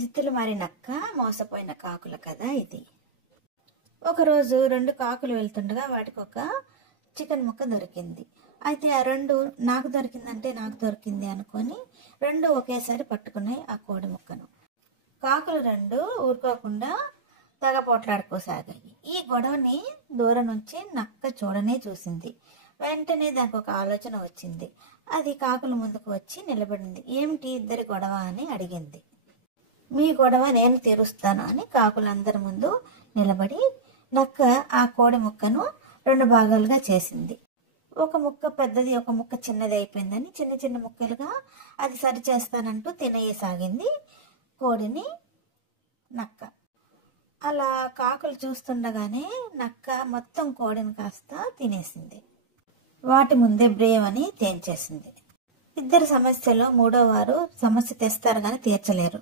జిత్తులు మారి నక్క మోసపోయిన కాకుల కథ ఇది. ఒకరోజు 2 కాకులు వెళ్తుండగా వాటికి ఒక చికెన్ ముక్క దొరికింది. అయితే ఆ 2 నాకు దొరికింది అనుకొని 2 ఒకేసారి పట్టుకున్నాయి ఆ కోడి ముక్కను. కాకులు 2 ఊరుకోకుండా తెగ పోట్లాడుకోసాగాయి. ఈ గొడవని దూరం నుంచి నక్క చూడనే చూసింది. వెంటనే దానికి ఒక ఆలోచన వచ్చింది. అది కాకుల ముందుకు వచ్చి నిలబడింది. ఏమిటి ఇద్దరి గొడవ అని అడిగింది. మీ గొడవ నేను తీరుస్తాను అని కాకులందరి ముందు నిలబడి నక్క ఆ కోడి ముక్కను 2 భాగాలుగా చేసింది. ఒక ముక్క పెద్దది, ఒక ముక్క చిన్నది అయిపోయిందని చిన్న చిన్న ముక్కలుగా అది సరి చేస్తానంటూ తినేయసాగింది కోడిని నక్క. అలా కాకులు చూస్తుండగానే నక్క మొత్తం కోడిని కాస్త తినేసింది. వాటి ముందే బ్రేవ్ అని తేల్చేసింది. ఇద్దరి సమస్యలో 3వ వారు సమస్య తెస్తారు గాని తీర్చలేరు.